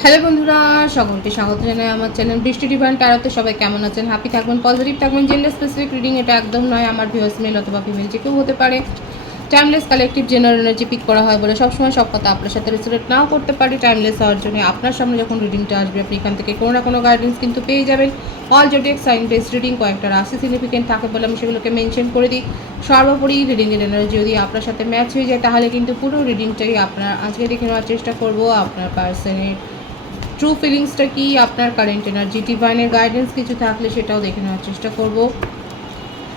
Hello বন্ধুরা, সকলকে স্বাগত জানাই আমার চ্যানেল বৃষ্টি ডিভাইন ট্যারোতে। সবাই কেমন আছেন? হ্যাপি থাকবেন, পজিটিভ থাকবেন। জেন্ডার স্পেসিফিক রিডিং এটা একদম নয়। আমার ভিউয়ার্স মেল অথবা ফিমেল যে কেউ হতে পারে। Timeless collective general energy pick করা হয় বলে সবসময় সব কথা আপনার সাথে রেসোনেট নাও করতে পারি। টাইমলেস হওয়ার জন্য আপনার সামনে যখন রিডিংটা আসবে আপনি এখান থেকে কোনো না কোনো গাইডেন্স কিন্তু পেয়ে যাবেন। All zodiac sign based reading কয়েকটা রাশি সিগনিফিকেন্ট থাকে বলে আমি সেগুলোকে মেনশন করে দিই। সর্বোপরি রিডিংয়ের এনার্জি যদি আপনার সাথে ম্যাচ হয়ে যায় তাহলে কিন্তু পুরো রিডিংটাই আপনার আজকে দেখে নেওয়ার চেষ্টা করব। আপনার পার্সনের ট্রু ফিলিংসটা কি, আপনার কারেন্ট এনার্জি, ডিভাইনের গাইডেন্স কিছু থাকলে সেটাও দেখে নেওয়ার চেষ্টা করব।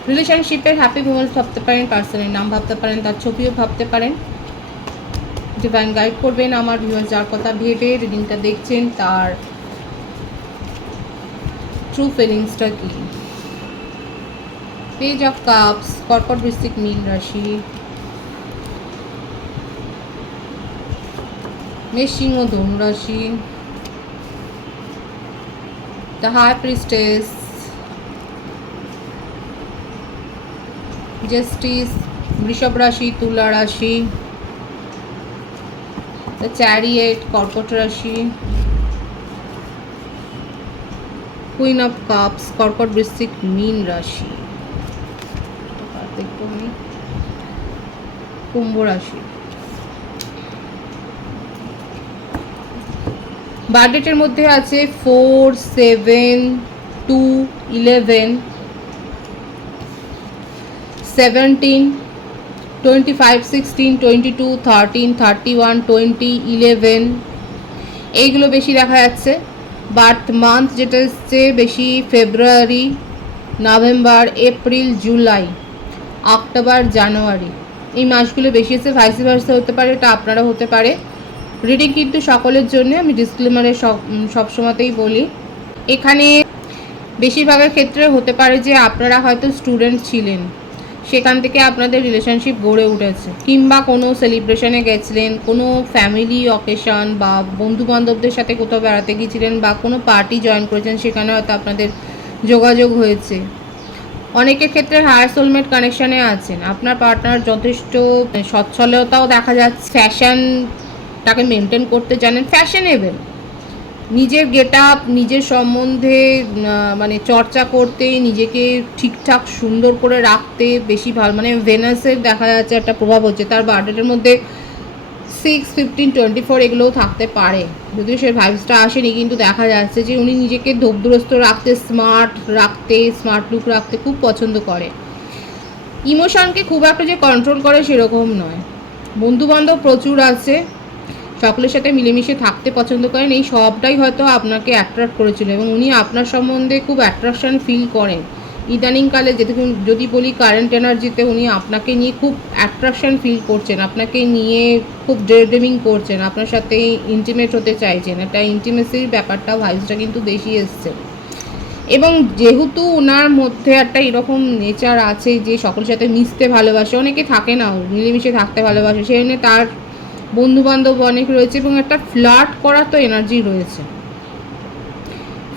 রিলেশনশিপের হ্যাপি মোমেন্টস ভাবতে পারেন, পার্সনের নাম ভাবতে পারেন, তার ছবিও ভাবতে পারেন। ডিভাইন গাইড করবেন আমার ভিউয়ার্স যার কথা ভেবে রিডিংটা দেখছেন তার ট্রু ফিলিংসটা কি। পেজ অফ কাপস, কর্কট বৃশ্চিক মীন রাশি, মেষ সিংহ ধনু রাশি, দ্য হাই প্রিস্টেস, জাস্টিস বৃষভ রাশি, তুলা রাশি, দ্য চ্যারিয়েট কর্কট রাশি, কুইন অফ কাপস কর্কট বৃশ্চিক মীন রাশি, দেখবো আমি কুম্ভ রাশি। বার্থডেটের মধ্যে আছে 4, 7, 2, 11, 17, 25, 16, 22, 13, 31, 20, 11 এইগুলো বেশি দেখা যাচ্ছে। বার্থ মান্থ যেটা এসছে বেশি ফেব্রুয়ারি, নভেম্বর, এপ্রিল, জুলাই, অক্টোবর, জানুয়ারি এই মাসগুলো বেশি এসে। ভাইস ভার্সা হতে পারে, এটা আপনারা হতে পারে। রিডিং কিন্তু সকলের জন্য, আমি ডিসক্লেমারে সবসময়তেই বলি। এখানে বেশিরভাগের ক্ষেত্রে হতে পারে যে আপনারা হয়তো স্টুডেন্ট ছিলেন, সেখান থেকে আপনাদের রিলেশনশিপ গড়ে উঠেছে, কিংবা কোনো সেলিব্রেশনে গেছিলেন, কোনো ফ্যামিলি অকেশন বা বন্ধুবান্ধবদের সাথে কোথাও বেড়াতে গিয়েছিলেন বা কোনো পার্টি জয়েন করেছেন, সেখানে হয়তো আপনাদের যোগাযোগ হয়েছে। অনেকের ক্ষেত্রে হায়ার সোলমেট কানেকশানে আছেন। আপনার পার্টনার যথেষ্ট সচ্ছলতাও দেখা যাচ্ছে, ফ্যাশনটাকে মেনটেন করতে জানেন, ফ্যাশনেবল, নিজের গেট আপ, নিজের সম্বন্ধে মানে চর্চা করতে, নিজেকে ঠিকঠাক সুন্দর করে রাখতে বেশি ভালো, মানে ভেনাসের দেখা যাচ্ছে একটা প্রভাব হচ্ছে। তার বার্থডের মধ্যে 6, 15, 24 এগুলোও থাকতে পারে, যদিও সে ভাইবসটা আসেনি, কিন্তু দেখা যাচ্ছে যে উনি নিজেকে ধোপদুরস্ত রাখতে, স্মার্ট লুক রাখতে খুব পছন্দ করে। ইমোশনকে খুব একটা যে কন্ট্রোল করে সেরকম নয়। বন্ধুবান্ধব প্রচুর আছে, সকলের সাথে মিলেমিশে থাকতে পছন্দ করেন। এই সবটাই হয়তো আপনাকে অ্যাট্রাক্ট করেছিল এবং উনি আপনার সম্বন্ধে খুব অ্যাট্রাকশন ফিল করেন। ইদানিংকালে যদি বলি কারেন্ট এনার্জিতে উনি আপনাকে নিয়ে খুব অ্যাট্রাকশন ফিল করছেন, আপনাকে নিয়ে খুব ড্রিমিং করছেন, আপনার সাথে ইন্টিমেট হতে চাইছেন। একটা ইন্টিমেসির ব্যাপারটা ভাইবসটা কিন্তু বেশি এসছে। এবং যেহেতু ওনার মধ্যে একটা এরকম নেচার আছে যে সকলের সাথে মিশতে ভালোবাসে, অনেকে থাকে না মিলেমিশে থাকতে ভালোবাসে, সেই জন্য তার বন্ধুবান্ধব অনেক রয়েছে এবং একটা ফ্লার্ট করার তো এনার্জি রয়েছে,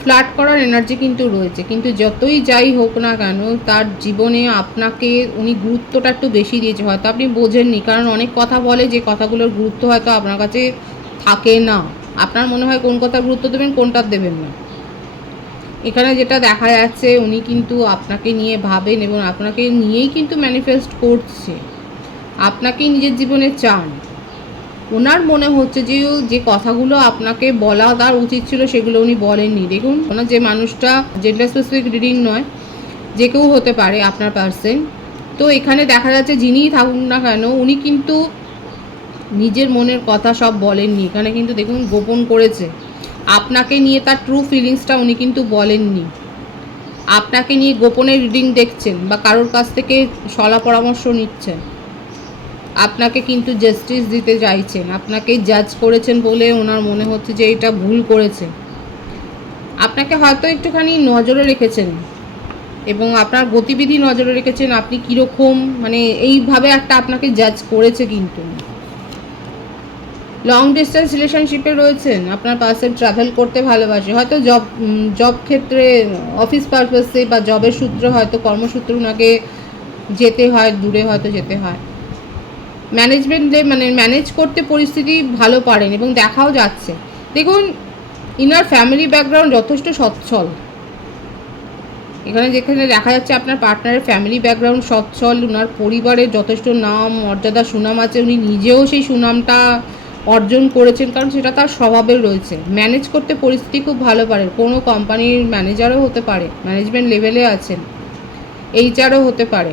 ফ্লার্ট করার এনার্জি কিন্তু রয়েছে। কিন্তু যতই যাই হোক না কেন তার জীবনে আপনাকে উনি গুরুত্বটা একটু বেশি দিয়েছে, হয়তো আপনি বোঝেননি, কারণ অনেক কথা বলে যে কথাগুলোর গুরুত্ব হয়তো আপনার কাছে থাকে না। আপনার মনে হয় কোন কথা গুরুত্ব দেবেন, কোনটা দেবেন না। এখানে যেটা দেখা যাচ্ছে উনি কিন্তু আপনাকে নিয়ে ভাবেন এবং আপনাকে নিয়েই কিন্তু ম্যানিফেস্ট করছে, আপনাকেই নিজের জীবনে চান। ওনার মনে হচ্ছে যে যে কথাগুলো আপনাকে বলা তার উচিত ছিল সেগুলো উনি বলেননি। দেখুন, ওনার যে মানুষটা, জেন্ডার স্পেসিফিক রিডিং নয়, যে কেউ হতে পারে আপনার পার্সন। তো এখানে দেখা যাচ্ছে যিনিই থাকুন না কেন উনি কিন্তু নিজের মনের কথা সব বলেননি। এখানে কিন্তু দেখুন গোপন করেছে আপনাকে নিয়ে, তার ট্রু ফিলিংসটা উনি কিন্তু বলেননি। আপনাকে নিয়ে গোপনে রিডিং দেখছেন বা কারোর কাছ থেকে সলা পরামর্শ নিচ্ছেন, আপনাকে কিন্তু জাস্টিস দিতে চাইছেন, আপনাকে জাজ করেছেন বলে ওনার মনে হচ্ছে যে এটা ভুল করেছে। আপনাকে হয়তো একটুখানি নজরে রেখেছেন এবং আপনার গতিবিধি নজরে রেখেছেন, আপনি কীরকম, মানে এইভাবে একটা আপনাকে জাজ করেছে। কিন্তু লং ডিস্টেন্স রিলেশনশিপে রয়েছেন, আপনার পার্সন ট্রাভেল করতে ভালোবাসে, হয়তো জব ক্ষেত্রে অফিস পারপাসে বা জবের সূত্রে, হয়তো কর্মসূত্রে ওনাকে যেতে হয়, দূরে হয়তো যেতে হয়। ম্যানেজ করতে পরিস্থিতি ভালো পারেন এবং দেখাও যাচ্ছে। দেখুন, ইনার ফ্যামিলি ব্যাকগ্রাউন্ড যথেষ্ট সচ্ছল। এখানে যেখানে দেখা যাচ্ছে আপনার পার্টনারের ফ্যামিলি ব্যাকগ্রাউন্ড সচ্ছল, ওনার পরিবারের যথেষ্ট নাম মর্যাদা সুনাম আছে, উনি নিজেও সেই সুনামটা অর্জন করেছেন, কারণ সেটা তার স্বভাবে রয়েছে। ম্যানেজ করতে পরিস্থিতি খুব ভালো পারে, কোনো কোম্পানির ম্যানেজারও হতে পারে, ম্যানেজমেন্ট লেভেলে আছেন, এইচআরও হতে পারে,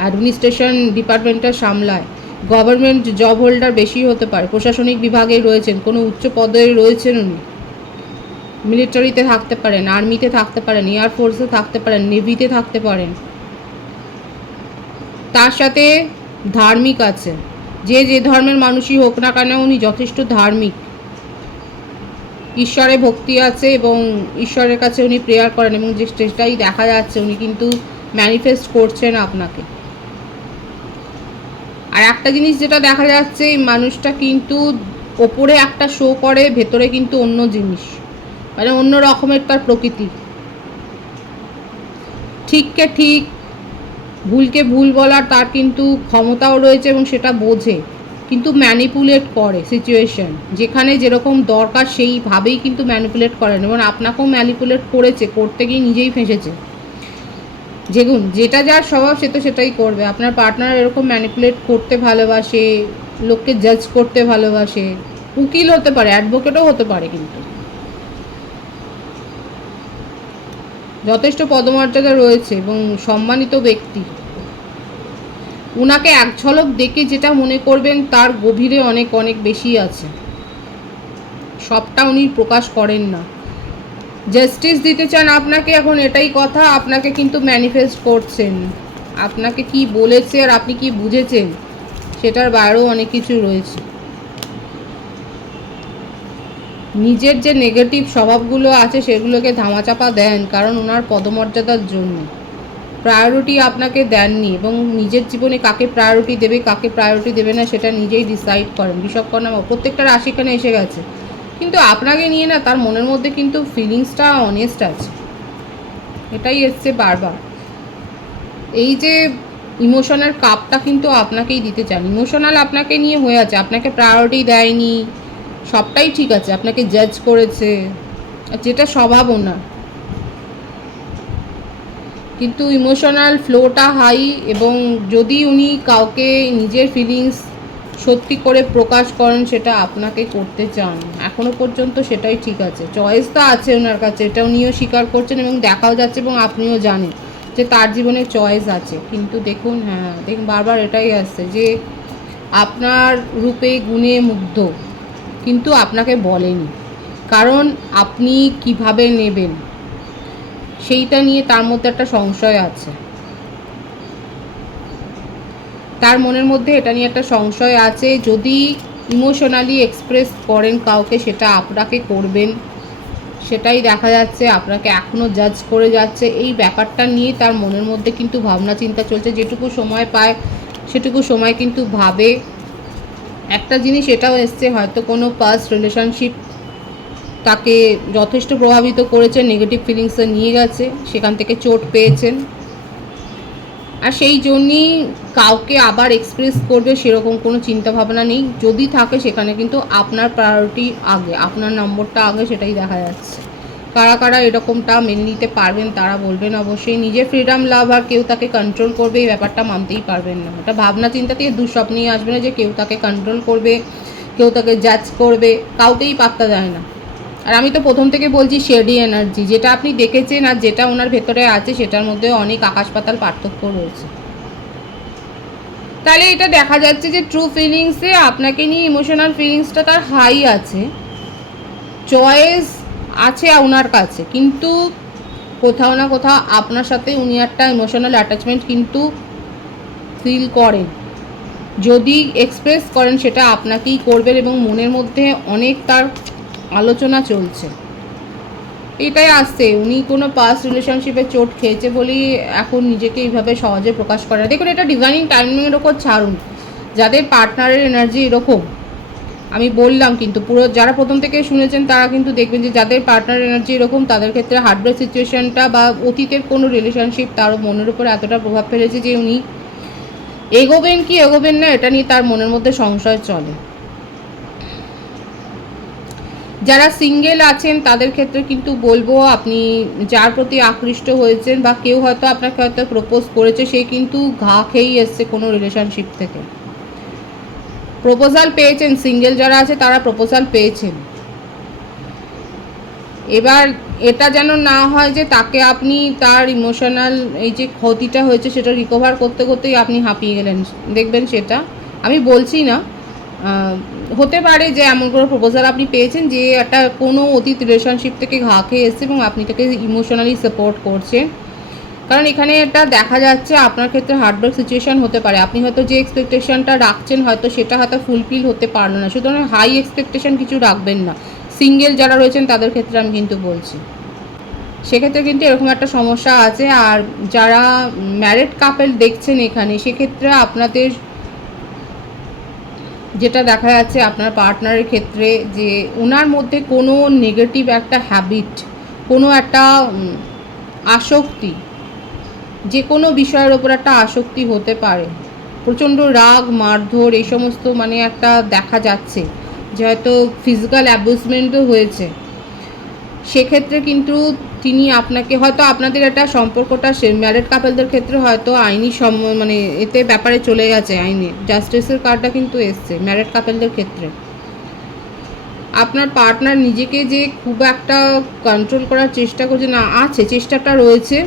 অ্যাডমিনিস্ট্রেশন ডিপার্টমেন্টটা সামলায়, গভর্নমেন্ট জব হোল্ডার বেশি হতে পারে, প্রশাসনিক বিভাগে রয়েছেন, কোনো উচ্চ পদে রয়েছেন উনি, মিলিটারিতে থাকতে পারেন, আর্মিতে থাকতে পারেন, এয়ারফোর্সে থাকতে পারেন, নেভিতে থাকতে পারেন। তার সাথে ধার্মিক আছে, যে যে ধর্মের মানুষই হোক না কেন উনি যথেষ্ট ধার্মিক, ঈশ্বরে ভক্তি আছে এবং ঈশ্বরের কাছে উনি প্রেয়ার করেন, এবং যে স্টেজটাই দেখা যাচ্ছে উনি কিন্তু ম্যানিফেস্ট করছেন আপনাকে। আর একটা জিনিস যেটা দেখা যাচ্ছে, এই মানুষটা কিন্তু ওপরে একটা শো করে, ভেতরে কিন্তু অন্য জিনিস, মানে অন্য রকমের তার প্রকৃতি। ঠিককে ঠিক, ভুলকে ভুল বলার তার কিন্তু ক্ষমতাও রয়েছে এবং সেটা বোঝে, কিন্তু ম্যানিপুলেট করে সিচুয়েশন, যেখানে যেরকম দরকার সেইভাবেই কিন্তু ম্যানিপুলেট করেন, এবং আপনাকেও ম্যানিপুলেট করেছে, করতে গিয়ে নিজেই ফেঁসেছে। যেগুন যেটা যার স্বভাব সে তো সেটাই করবে। আপনার পার্টনার এরকম ম্যানিপুলেট করতে ভালোবাসে, লোককে জাজ করতে ভালোবাসে, উকিল হতে পারে, অ্যাডভোকেটও হতে পারে, কিন্তু যথেষ্ট পদমর্যাদা রয়েছে এবং সম্মানিত ব্যক্তি। উনাকে এক ঝলক দেখে যেটা মনে করবেন তার গভীরে অনেক অনেক বেশি আছে, সবটা উনি প্রকাশ করেন না। জাস্টিস দিতে চান আপনাকে, এখন এটাই কথা, আপনাকে কিন্তু ম্যানিফেস্ট করছেন, আপনাকে কি বলেছে আর আপনি কি বুঝেছেন সেটার বাইরেও অনেক কিছু রয়েছে। নিজের যে নেগেটিভ স্বভাবগুলো আছে সেগুলোকে ধামাচাপা দেন, কারণ ওনার পদমর্যাদার জন্য প্রায়োরিটি আপনাকে দেননি, এবং নিজের জীবনে কাকে প্রায়োরিটি দেবে কাকে প্রায়োরিটি দেবে না সেটা নিজেই ডিসাইড করেন। বিষবকন্যা প্রত্যেকটা রাশিখানে এসে গেছে, কিন্তু আপনাকে নিয়ে না তার মনের মধ্যে কিন্তু ফিলিংসটা অনেস্ট আছে, এটাই এসছে বারবার। এই যে ইমোশনের কাপটা কিন্তু আপনাকেই দিতে চান, ইমোশনাল আপনাকে নিয়ে হয়ে আছে, আপনাকে প্রায়োরিটি দেয়নি, সবটাই ঠিক আছে, আপনাকে জাজ করেছে, যেটা স্বভাব ওনার, কিন্তু ইমোশনাল ফ্লোটা হাই, এবং যদি উনি কাউকে নিজের ফিলিংস সত্যি করে প্রকাশ করেন সেটা আপনাকে করতে চান, এখনও পর্যন্ত সেটাই ঠিক আছে। চয়েস তো আছে ওনার কাছে, এটা উনিও স্বীকার করছেন এবং দেখাও যাচ্ছে, এবং আপনিও জানেন যে তার জীবনে চয়েস আছে, কিন্তু দেখুন, হ্যাঁ দেখুন বারবার এটাই আসছে যে আপনার রূপে গুণে মুগ্ধ, কিন্তু আপনাকে বলেনি, কারণ আপনি কিভাবে নেবেন সেইটা নিয়ে তার মধ্যে একটা সংশয় আছে, তার মনের মধ্যে এটা নিয়ে একটা সংশয় আছে। যদি ইমোশনালি এক্সপ্রেস করেন কাউকে, সেটা আপনাকে করবেন, সেটাই দেখা যাচ্ছে, আপনাকে এখনও জাজ করে যাচ্ছে, এই ব্যাপারটা নিয়ে তার মনের মধ্যে কিন্তু ভাবনা চিন্তা চলছে। যেটুকু সময় পায় সেটুকু সময় কিন্তু ভাবে। একটা জিনিস এটাও এসছে, হয়তো কোনো পাস্ট রিলেশনশিপ তাকে যথেষ্ট প্রভাবিত করেছে, নেগেটিভ ফিলিংসে নিয়ে গেছে, সেখান থেকে চোট পেয়েছেন, আর সেই জন্যই কাউকে আবার এক্সপ্রেস করবে সেরকম কোনো চিন্তাভাবনা নেই। যদি থাকে সেখানে কিন্তু আপনার প্রায়োরিটি আগে, আপনার নম্বরটা আগে, সেটাই দেখা যাচ্ছে। কারা কারা এরকমটা মেনে নিতে পারবেন তারা বলবেন অবশ্যই। নিজের ফ্রিডম লাভ, আর কেউ তাকে কন্ট্রোল করবে এই ব্যাপারটা মানতেই পারবেন না। এটা ভাবনা চিন্তা থেকে দুঃস্বপ্নেই আসবে না যে কেউ তাকে কন্ট্রোল করবে, কেউ তাকে জাজ করবে, কাউকেই পাত্তা দেয় না। আর আমি তো প্রথম থেকে বলছি শেডি এনার্জি, যেটা আপনি দেখেছেন আর যেটা ওনার ভেতরে আছে সেটার মধ্যে অনেক আকাশ পাতাল পার্থক্য রয়েছে। তাহলে এটা দেখা যাচ্ছে যে ট্রু ফিলিংসে আপনাকে নিয়ে ইমোশনাল ফিলিংসটা তার হাই আছে, চয়েস আছে ওনার কাছে, কিন্তু কোথাও না কোথাও আপনার সাথে উনি একটা ইমোশনাল অ্যাটাচমেন্ট কিন্তু ফিল করেন। যদি এক্সপ্রেস করেন সেটা আপনাকেই করবেন, এবং মনের মধ্যে অনেক তার আলোচনা চলছে, এটাই আসছে। উনি কোনো পাস্ট রিলেশনশিপে চোট খেয়েছে বলেই এখন নিজেকে এইভাবে সহজে প্রকাশ করে। দেখুন, এটা ডিভাইনিং টাইমিংয়ের ওপর ছাড়ুন। যাদের পার্টনারের এনার্জি এরকম, আমি বললাম কিন্তু পুরো যারা প্রথম থেকে শুনেছেন তারা কিন্তু দেখবেন যে যাদের পার্টনার এনার্জি এরকম তাদের ক্ষেত্রে হার্টব্রেক সিচুয়েশনটা বা অতীতের কোনো রিলেশনশিপ তার মনের উপর এতটা প্রভাব ফেলেছে যে উনি এগোবেন কি এগোবেন না এটা নিয়ে তার মনের মধ্যে সংশয় চলে। যারা সিঙ্গেল আছেন তাদের ক্ষেত্রে কিন্তু বলবো, আপনি যার প্রতি আকৃষ্ট হয়েছেন বা কেউ হয়তো আপনাকে হয়তো প্রপোজ করেছে, সে কিন্তু ঘা খেয়েই এসছে কোনো রিলেশনশিপ থেকে। প্রপোজাল পেয়েছেন, সিঙ্গেল যারা আছে তারা প্রপোজাল পেয়েছেন। এবার এটা যেন না হয় যে তাকে আপনি তার ইমোশনাল এই যে ক্ষতিটা হয়েছে সেটা রিকভার করতে করতেই আপনি হাঁপিয়ে গেলেন, দেখবেন সেটা আমি বলছি না। হতে পারে যে এমন কোনো প্রপোজাল আপনি পেয়েছেন যে একটা কোনো অতীত রিলেশনশিপ থেকে ঘা খেয়ে এসছে এবং আপনি তাকে ইমোশনালি সাপোর্ট করছেন। কারণ এখানে এটা দেখা যাচ্ছে আপনার ক্ষেত্রে হার্টব্রেক সিচুয়েশন হতে পারে। আপনি হয়তো যে এক্সপেকটেশনটা রাখছেন হয়তো সেটা হয়তো ফুলফিল হতে পারলো না, সুতরাং হাই এক্সপেকটেশন কিছু রাখবেন না। সিঙ্গেল যারা রয়েছেন তাদের ক্ষেত্রে আমি কিন্তু বলছি, সেক্ষেত্রে কিন্তু এরকম একটা সমস্যা আছে। আর যারা ম্যারিড কাপল দেখছেন এখানে, সেক্ষেত্রে আপনাদের যেটা দেখা যাচ্ছে আপনার পার্টনারের ক্ষেত্রে যে ওনার মধ্যে কোনো নেগেটিভ একটা হ্যাবিট, কোনো একটা আসক্তি, যে কোনো বিষয়ের ওপর একটা আসক্তি হতে পারে। প্রচণ্ড রাগ, মারধর, এই সমস্ত মানে একটা দেখা যাচ্ছে যে হয়তো ফিজিক্যাল অ্যাবিউজমেন্টও হয়েছে। সেক্ষেত্রে কিন্তু তিনি আপনাকে হয়তো আপনাদের একটা সম্পর্কটা সে ম্যারিড কাপলদের ক্ষেত্রে হয়তো আইনি মানে এতে ব্যাপারে চলে গেছে, আইনে জাস্টিসের কার্ডটা কিন্তু এসছে ম্যারিড কাপলদের ক্ষেত্রে। আপনার পার্টনার নিজেকে যে খুব একটা কন্ট্রোল করার চেষ্টা করছে না, আছে চেষ্টাটা রয়েছে,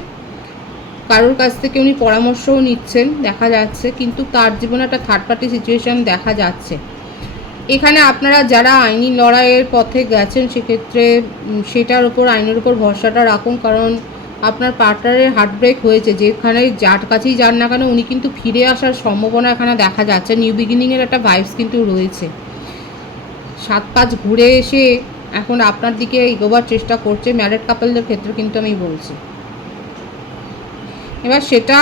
কারোর কাছ থেকে উনি পরামর্শও নিচ্ছেন দেখা যাচ্ছে, কিন্তু তার জীবনে একটা থার্ড পার্টি সিচুয়েশান দেখা যাচ্ছে। এখানে আপনারা যারা আইনি লড়াইয়ের পথে গেছেন সেক্ষেত্রে সেটার উপর, আইনের উপর ভরসাটা রাখুন। কারণ আপনার পার্টনারের হার্টব্রেক হয়েছে, যেখানে যার কাছেই যান না কেন উনি কিন্তু ফিরে আসার সম্ভাবনা এখানে দেখা যাচ্ছে। নিউ বিগিনিংয়ের একটা ভাইবস কিন্তু রয়েছে। 7-5 ঘুরে এসে এখন আপনার দিকে এগোবার চেষ্টা করছে ম্যারিড কাপলদের ক্ষেত্রে কিন্তু আমি বলছি। এবার সেটা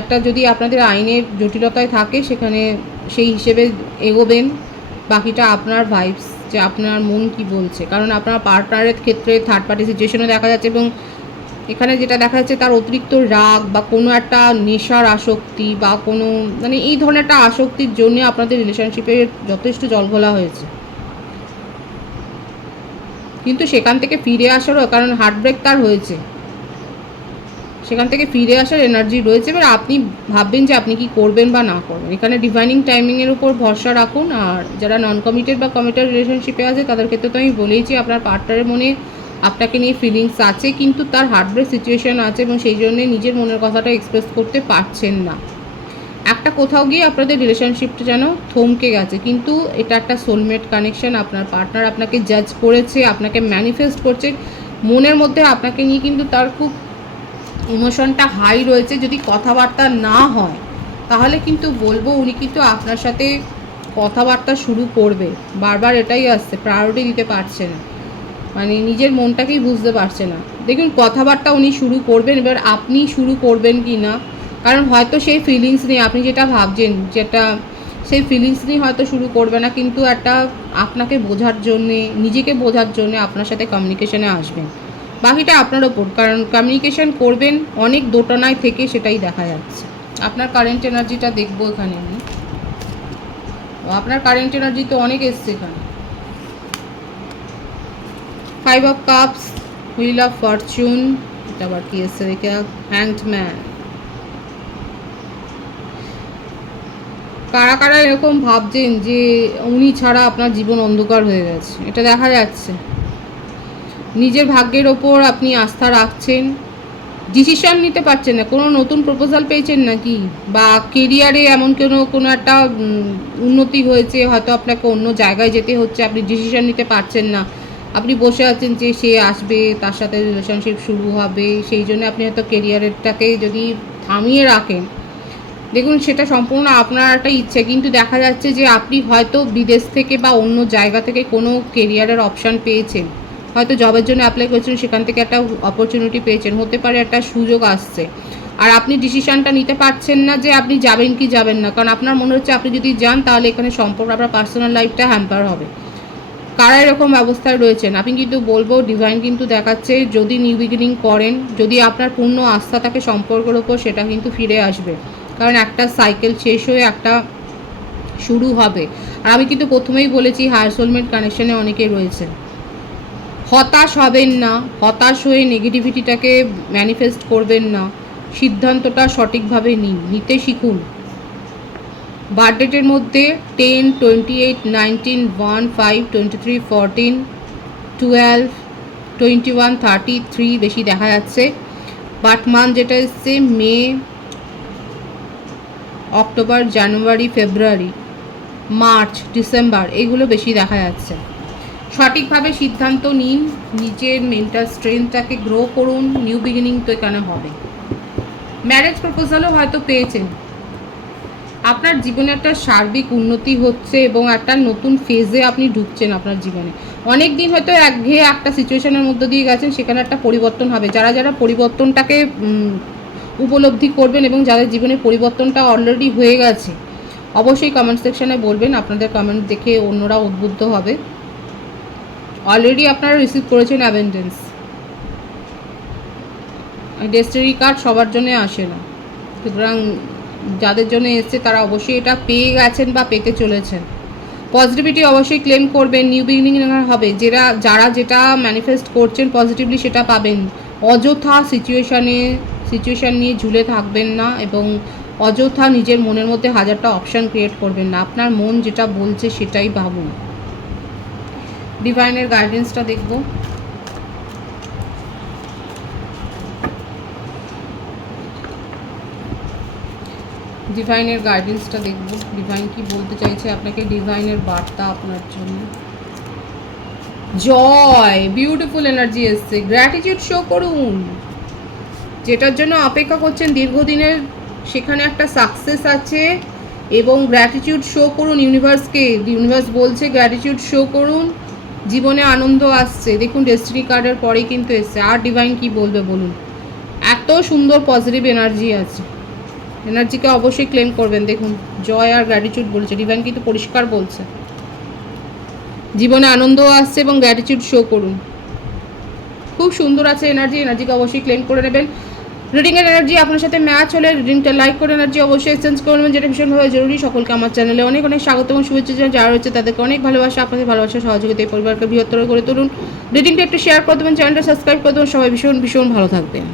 একটা যদি আপনাদের আইনের জটিলতায় থাকে সেখানে সেই হিসেবে এগোবেন, বাকিটা আপনার ভাইবস, যে আপনার মন কি বলছে। কারণ আপনার পার্টনারের ক্ষেত্রে থার্ড পার্টি সিচুয়েশনও দেখা যাচ্ছে এবং এখানে যেটা দেখা যাচ্ছে তার অতিরিক্ত রাগ বা কোনো একটা নেশার আসক্তি বা কোনো মানে এই ধরনের একটা আসক্তির জন্য আপনাদের রিলেশনশিপে যথেষ্ট জলঘোলা হয়েছে। কিন্তু সেখান থেকে ফিরে আসারও, কারণ হার্টব্রেক তার হয়েছে, সেখান থেকে ফিরে আসার এনার্জি রয়েছে। এবার আপনি ভাববেন যে আপনি কি করবেন বা না করবেন। এখানে ডিভাইনিং টাইমিংয়ের উপর ভরসা রাখুন। আর যারা নন কমিটেড বা কমিটেড রিলেশনশিপে আছে তাদের ক্ষেত্রে তো আমি বলেইছি আপনার পার্টনারের মনে আপনাকে নিয়ে ফিলিংস আছে, কিন্তু তার হার্টব্রেক সিচুয়েশান আছে এবং সেই জন্যে নিজের মনের কথাটা এক্সপ্রেস করতে পারছেন না। একটা কোথাও গিয়ে আপনাদের রিলেশনশিপটা যেন থমকে গেছে, কিন্তু এটা একটা সোলমেট কানেকশন। আপনার পার্টনার আপনাকে জাজ করেছে, আপনাকে ম্যানিফেস্ট করছে, মনের মধ্যে আপনাকে নিয়ে কিন্তু তার খুব ইমোশনটা হাই রয়েছে। যদি কথাবার্তা না হয় তাহলে কিন্তু বলবো উনি কিন্তু আপনার সাথে কথাবার্তা শুরু করবে। বারবার এটাই আসছে, প্রায়োরিটি দিতে পারছে না, মানে নিজের মনটাকেই বুঝতে পারছে না। দেখুন কথাবার্তা উনি শুরু করবেন, এবার আপনি শুরু করবেন কি না, কারণ হয়তো সেই ফিলিংস নেই, আপনি যেটা ভাবছেন যেটা সেই ফিলিংস নিয়ে হয়তো শুরু করবে না, কিন্তু একটা আপনাকে বোঝার জন্যে, নিজেকে বোঝার জন্যে আপনার সাথে কমিউনিকেশনে আসবেন। বাকিটা আপনার ওপর, কারণ কমিউনিকেশন করবেন অনেক দোটানায় থেকে, সেটাই দেখা যাচ্ছে। আপনার কারেন্ট এনার্জিটা দেখবো এখানে আমি, আপনার কারেন্ট এনার্জি তো অনেক এসছে এখানে। 5 of cups, wheel of Fortune, এটা আবার কি এসছে দেখে, হ্যাংড ম্যান। কারা কারা এরকম ভাবছেন যে উনি ছাড়া আপনার জীবন অন্ধকার হয়ে গেছে, এটা দেখা যাচ্ছে। নিজের ভাগ্যের ওপর আপনি আস্থা রাখছেন, ডিসিশন নিতে পারছেন না। কোনো নতুন প্রপোজাল পেয়েছেন নাকি, বা কেরিয়ারে এমন কোনো একটা উন্নতি হয়েছে, হয়তো আপনাকে অন্য জায়গায় যেতে হচ্ছে, আপনি ডিসিশন নিতে পারছেন না। আপনি বসে আছেন যে সে আসবে, তার সাথে রিলেশনশিপ শুরু হবে, সেই জন্য আপনি হয়তো কেরিয়ারেরটাকে যদি থামিয়ে রাখেন, দেখুন সেটা সম্পূর্ণ আপনার একটা ইচ্ছে, কিন্তু দেখা যাচ্ছে যে আপনি হয়তো বিদেশ থেকে বা অন্য জায়গা থেকে কোনো কেরিয়ারের অপশান পেয়েছেন, হয়তো জবের জন্য অ্যাপ্লাই করেছেন, সেখান থেকে একটা অপরচুনিটি পেয়েছেন, হতে পারে একটা সুযোগ আসছে, আর আপনি ডিসিশানটা নিতে পারছেন না যে আপনি যাবেন কি যাবেন না। কারণ আপনার মনে হচ্ছে আপনি যদি যান তাহলে এখানে সম্পর্ক, আপনার পার্সোনাল লাইফটা হ্যাম্পার হবে। কারা এরকম অবস্থায় রয়েছেন আপনি কিন্তু বলবো ডিভাইন কিন্তু দেখাচ্ছে যদি নিউ বিগিনিং করেন, যদি আপনার পূর্ণ আস্থা থাকে সম্পর্কের ওপর, সেটা কিন্তু ফিরে আসবে। কারণ একটা সাইকেল শেষ হয়ে একটা শুরু হবে। আর আমি কিন্তু প্রথমেই বলেছি হায়ার সোলমেট কানেকশানে অনেকে রয়েছে, হতাশ হবেন না, হতাশ হয়ে নেগেটিভিটিটাকে ম্যানিফেস্ট করবেন না, সিদ্ধান্তটা সঠিকভাবে নিতে শিখুন। বার্থডেটের মধ্যে 10, 28, 19, 1, 5, 23, 14, 12, 21, 33 বেশি দেখা যাচ্ছে। বার্থ মান্থ যেটা এসছে মে, অক্টোবর, জানুয়ারি, ফেব্রুয়ারি, মার্চ, ডিসেম্বর, এগুলো বেশি দেখা যাচ্ছে। সঠিকভাবে সিদ্ধান্ত নিন, নিজের মেন্টাল স্ট্রেংথটাকে গ্রো করুন, নিউ বিগিনিং তো এখানে হবে। ম্যারেজ প্রপোজালও হয়তো পেয়েছেন। আপনার জীবনে একটা সার্বিক উন্নতি হচ্ছে এবং একটা নতুন ফেজে আপনি ঢুকছেন আপনার জীবনে। অনেক দিন হয়তো একঘেয়ে একটা সিচুয়েশনের মধ্যে দিয়ে গেছেন, সেখানে একটা পরিবর্তন হবে। যারা যারা পরিবর্তনটাকে উপলব্ধি করবেন এবং যাদের জীবনে পরিবর্তনটা অলরেডি হয়ে গেছে, অবশ্যই কমেন্ট সেকশানে বলবেন। আপনাদের কমেন্ট দেখে অন্যরা উদ্বুদ্ধ হবে। অলরেডি আপনারা রিসিভ করেছেন অ্যাবেন্ডেন্স। ডেস্টিনি কার্ড সবার জন্য আসে না, সুতরাং যাদের জন্য এসছে তারা অবশ্যই এটা পেয়ে গেছেন বা পেতে চলেছেন। পজিটিভিটি অবশ্যই ক্লেম করবেন, নিউ বিগিনিং হবে। যারা যেটা ম্যানিফেস্ট করছেন পজিটিভলি সেটা পাবেন। অযথা সিচুয়েশান নিয়ে ঝুলে থাকবেন না এবং অযথা নিজের মনের মধ্যে হাজারটা অপশান ক্রিয়েট করবেন না। আপনার মন যেটা বলছে সেটাই ভাবুন। ডিভাইনের গাইডেন্সটা দেখব। ডিভাইনের গাইডেন্সটা দেখব, ডিভাইন কি বলতে চাইছে আপনাকে, ডিভাইনের বার্তা আপনার জন্য। জয়, বিউটিফুল এনার্জি এসছে। গ্র্যাটিটিউড শো করুন, যেটার জন্য অপেক্ষা করছেন দীর্ঘদিনের, সেখানে একটা সাকসেস আছে এবং গ্র্যাটিটিউড শো করুন ইউনিভার্সকে। ইউনিভার্স বলছে গ্র্যাটিটিউড শো করুন, জীবনে আনন্দ আসছে। দেখুন ডেস্টিনি কার্ডের পরেই কিন্তু এসছে। আর ডিভাইন কি বলবে বলুন, এত সুন্দর পজিটিভ এনার্জি আছে। এনার্জিকে অবশ্যই ক্লেম করবেন। দেখুন জয় আর গ্র্যাটিটিউড বলছে, ডিভাইন কিন্তু পরিষ্কার বলছে জীবনে আনন্দ আসছে এবং গ্র্যাটিটিউড শো করুন। খুব সুন্দর আছে এনার্জিকে অবশ্যই ক্লেম করে নেবেন। রিডিংয়ের এনার্জি আপনার সাথে ম্যাচ হলে রিডিংটা লাইক করে এনার্জি অবশ্যই এক্সচেঞ্জ করে নেবেন, যেটা ভীষণভাবে জরুরি। সকলকে আমার চ্যানেলে অনেক অনেক স্বাগত এবং শুভেচ্ছা জানাই। যারা রয়েছে তাদেরকে অনেক ভালোবাসা, আপনাদের ভালোবাসা সহযোগিতা এই পরিবারকে বৃহত্তর করে তুলুন। রিডিংটা একটু শেয়ার করে দেবেন, চ্যানেলটা সাবস্ক্রাইব করে দেবেন। সবাই ভীষণ ভীষণ ভালো থাকবেন।